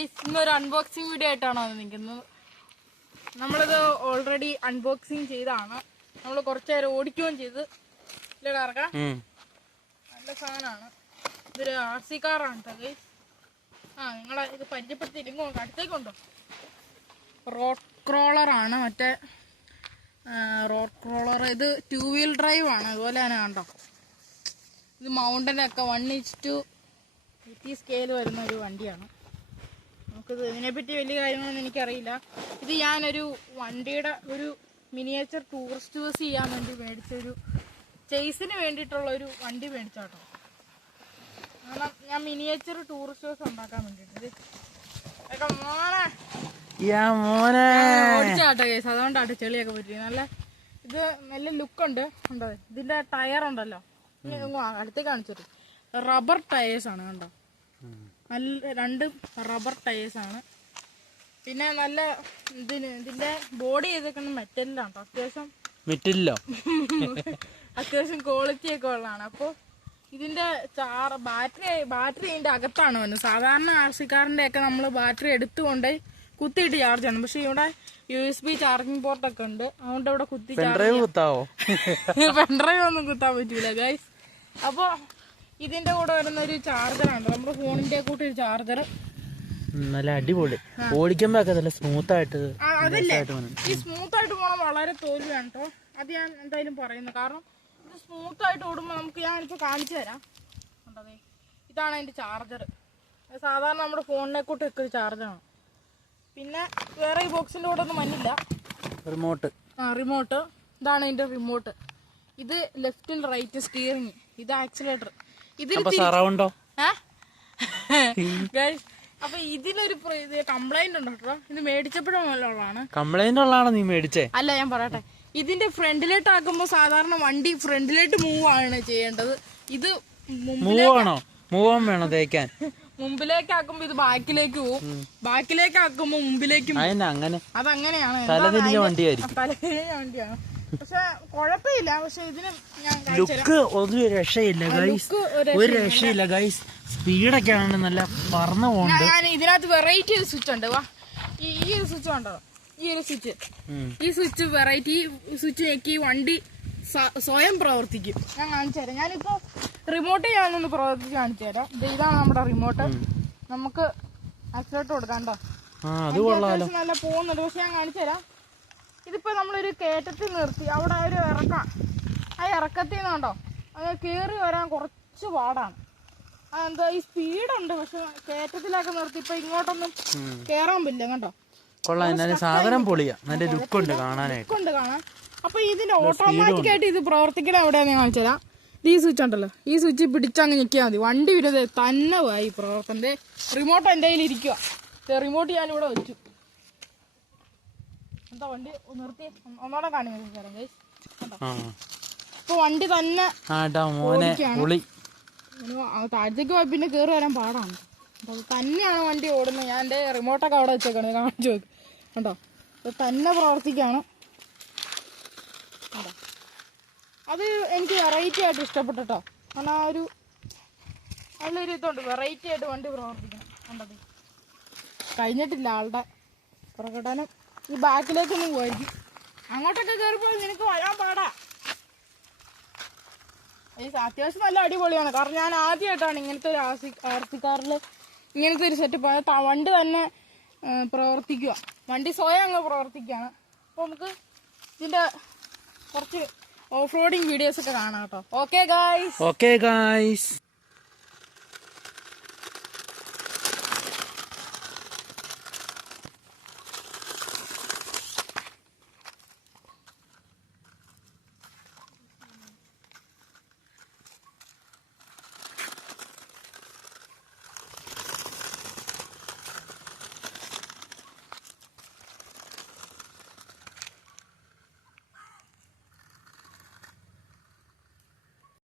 ഇന്നൊരു unboxing video ആയിട്ടാണോ നിൽക്കുന്നത്. നമ്മളിത് ഓൾറെഡി അൺബോക്സിങ് ചെയ്താണ്. നമ്മൾ കുറച്ചു നേരം ഓടിക്കുകയും ചെയ്ത് ഇറക്കാം. നല്ല സാധനമാണ്. ഇതൊരു RC കാറാണ് കേട്ടോ ഗൈസ്. നിങ്ങളെ ഇത് പരിചയപ്പെടുത്തിയില്ലെങ്കിൽ അടുത്തേക്കുണ്ടോ. റോഡ് ക്രോളറാണ്. മറ്റേ റോഡ് ക്രോളർ. ഇത് 2 വീൽ ഡ്രൈവ് ആണ്. അതുപോലെ തന്നെ കണ്ടോ, ഇത് മൗണ്ടനൊക്കെ 1:80 സ്കെയിൽ വരുന്ന ഒരു വണ്ടിയാണ്. നമുക്കിത് ഇതിനെപ്പറ്റി വലിയ കാര്യങ്ങളൊന്നും എനിക്കറിയില്ല. ഇത് ഞാനൊരു വണ്ടിയുടെ ഒരു മിനിയേച്ചർ ടൂറിസ്റ്റ് ബസ് ചെയ്യാൻ വേണ്ടി മേടിച്ചൊരു ചേസിന് വേണ്ടിയിട്ടുള്ള ഒരു വണ്ടി മേടിച്ചാട്ടോ. കാരണം ഞാൻ മിനിയേച്ചർ ടൂറിസ്റ്റ് ബസ് ഉണ്ടാക്കാൻ വേണ്ടിയിട്ട് ഓടിച്ചാട്ടോ കേസ്. അതുകൊണ്ടാട്ടോ ചെളിയൊക്കെ പറ്റി. ഇത് നല്ല ലുക്കുണ്ട്. ഉണ്ടോ, ഇതിന്റെ ടയർ ഉണ്ടല്ലോ, അടുത്തേക്ക് കാണിച്ചത് റബ്ബർ ടയേഴ്സ് ആണ്. കണ്ടോ, നല്ല 2 റബ്ബർ ടയേഴ്സ് ആണ്. പിന്നെ നല്ല ഇതിന്റെ ബോഡി ചെയ്തേക്കുന്ന മെറ്റലിലാണ്. അത്യാവശ്യം ക്വാളിറ്റി ഒക്കെ ഉള്ളതാണ്. അപ്പോൾ ഇതിന്റെ ബാറ്ററി ഇതിന്റെ അകത്താണ് വന്നത്. സാധാരണ RC കാറിന്റെ ഒക്കെ നമ്മൾ ബാറ്ററി എടുത്തുകൊണ്ട് കുത്തിയിട്ട് ചാർജ് ആണ്. പക്ഷെ ഇവിടെ USB ചാർജിങ് പോർട്ടൊക്കെ ഉണ്ട്. അതുകൊണ്ട് ഇവിടെ കുത്തി പെൻഡ്രൈവ് ഒന്നും കുത്താൻ പറ്റൂല ഗൈസ്. അപ്പൊ ഇതിന്റെ കൂടെ വരുന്ന ഒരു ചാർജറാണ്. നമ്മുടെ ഫോണിന്റെ കൂട്ടി ഒരു ചാർജർ. നല്ല അടിപൊളി. ഓടിക്കുമ്പോ സ്മൂത്ത് ആയിട്ട്. അതല്ലേ, ഈ സ്മൂത്ത് ആയിട്ട് പോകണം വളരെ തോൽവിയാണ് കേട്ടോ. അത് ഞാൻ എന്തായാലും പറയുന്നു. കാരണം ഇത് സ്മൂത്ത് ആയിട്ട് ഓടുമ്പോൾ ഞാൻ ഇപ്പോൾ കാണിച്ചു തരാം. കണ്ടതേ, ഇതാണ് അതിന്റെ ചാർജർ. സാധാരണ നമ്മുടെ ഫോണിനെ കൂട്ടി വെക്കുന്ന ചാർജറാണ്. പിന്നെ വേറെ ഈ ബോക്സിന്റെ കൂടെ ഒന്നും വന്നില്ല. റിമോട്ട്. ഇതാണ് അതിന്റെ റിമോട്ട്. ഇത് ലെഫ്റ്റ് ആൻഡ് റൈറ്റ് സ്റ്റിയറിംഗ്. ഇത് ആക്സിലേറ്റർ. അപ്പൊ ഇതിനൊരു കംപ്ലൈന്റ് ഉണ്ട് കേട്ടോ. ഇത് മേടിച്ചപ്പോഴുള്ളതാണ്. കംപ്ലൈന്റ് ഉള്ളതാണോ നീ മേടിച്ചേ? അല്ല, ഞാൻ പറയട്ടെ. ഇതിന്റെ ഫ്രണ്ടിലോട്ട് ആക്കുമ്പോ സാധാരണ വണ്ടി ഫ്രണ്ടിലോട്ട് മൂവ് ആണ് ചെയ്യേണ്ടത്. ഇത് മുമ്പിലേക്ക് ആക്കുമ്പോ ഇത് ബാക്കിലേക്ക് പോവും. ബാക്കിലേക്ക് ആക്കുമ്പോ മുമ്പിലേക്ക്. അതങ്ങനെയാണ്. തലതിരിഞ്ഞ വണ്ടിയാണ്. പക്ഷെ കുഴപ്പമില്ല. പക്ഷെ ഇതിന് ലുക്ക് ഒരു രക്ഷയില്ല ഗൈസ്. സ്പീഡൊക്കെ ആണ് നല്ല പറന്നു പോകുന്നത്. ഞാൻ ഇതിനകത്ത് വെറൈറ്റി സ്വിച്ച് ഉണ്ട്. ഈ ഒരു സ്വിച്ച് കണ്ടോ, ഈ സ്വിച്ച് വെറൈറ്റി. ഈ സ്വിച്ച് ഞെക്കി വണ്ടി സ്വയം പ്രവർത്തിക്കും. ഞാൻ കാണിച്ചു തരാം. ഞാനിപ്പോ റിമോട്ട് ഞാനൊന്ന് പ്രവർത്തിച്ച് കാണിച്ചു തരാം. ഇതാണ് നമ്മുടെ റിമോട്ട്. നമുക്ക് ആക്സിലേറ്റർ കൊടുക്കാണ്ടോ. നല്ല പോകുന്നുണ്ട്. പക്ഷെ ഞാൻ കാണിച്ചു തരാം. ഇതിപ്പോ നമ്മളൊരു കയറ്റത്തിൽ നിർത്തി. അവിടെ ഒരു ഇറക്കാം. ആ ഇറക്കത്തിൽ നിന്ന് കണ്ടോ, അത് കയറി വരാൻ കുറച്ച് പാടാണ്. അതെന്താ, ഈ സ്പീഡുണ്ട്. പക്ഷെ കയറ്റത്തിലൊക്കെ നിർത്തി ഇപ്പൊ ഇങ്ങോട്ടൊന്നും കേറാൻ പറ്റില്ല. കണ്ടോ, സാധനം പൊളിയാ. നല്ല ലുക്കുണ്ട് കാണാൻ. അപ്പൊ ഇതിന്റെ ഓട്ടോമാറ്റിക് ആയിട്ട് ഇത് പ്രവർത്തിക്കണ എവിടെയാന്ന് കാണിച്ചു തരാം. ഈ സ്വിച്ച് ഉണ്ടല്ലോ, ഈ സ്വിച്ച് പിടിച്ചങ്ങ് ഞെക്കിയാൽ മതി. വണ്ടി വരുന്നത് തന്നെ പോയി പ്രവർത്തനത്തെ. റിമോട്ട് എന്റെ കയ്യിൽ ഇരിക്കുക. റിമോട്ട് ഞാനിവിടെ വെച്ചു. എന്താ വണ്ടി നിർത്തി ഒന്നോടെ കാണിക്കാം. ഇപ്പൊ വണ്ടി തന്നെ താഴത്തേക്ക് പോയി പിന്നെ കയറി വരാൻ പാടാണ്. തന്നെയാണ് വണ്ടി ഓടുന്നത്. ഞാൻ എൻ്റെ റിമോട്ടൊക്കെ അവിടെ വെച്ചേക്കാണ്. കാണിച്ചു നോക്ക്. കണ്ടോ, തന്നെ പ്രവർത്തിക്കാണ്. കണ്ടോ, അത് എനിക്ക് വെറൈറ്റി ആയിട്ട് ഇഷ്ടപ്പെട്ടോ. കാരണം നല്ലൊരു ഇതുണ്ട്. വെറൈറ്റി ആയിട്ട് വണ്ടി പ്രവർത്തിക്കണം. കണ്ടത് കഴിഞ്ഞിട്ടില്ല ആളുടെ പ്രകടനം. ഈ ബാക്കിലേക്കൊന്നും പോയിരിക്കും. അങ്ങോട്ടൊക്കെ കയറിപ്പോയി നിനക്ക് വരാൻ പാടാ. അത്യാവശ്യം നല്ല അടിപൊളിയാണ്. കാരണം ഞാൻ ആദ്യമായിട്ടാണ് ഇങ്ങനത്തെ ഒരു RC കാറിൽ ഇങ്ങനത്തെ ഒരു സെറ്റപ്പ്. വണ്ടി തന്നെ പ്രവർത്തിക്കുക. വണ്ടി സ്വയം അങ്ങ് പ്രവർത്തിക്കുകയാണ്. അപ്പോൾ നമുക്ക് ഇതിൻ്റെ കുറച്ച് ഓഫ് റോഡിങ് വീഡിയോസ് ഒക്കെ കാണാം കേട്ടോ. Okay guys.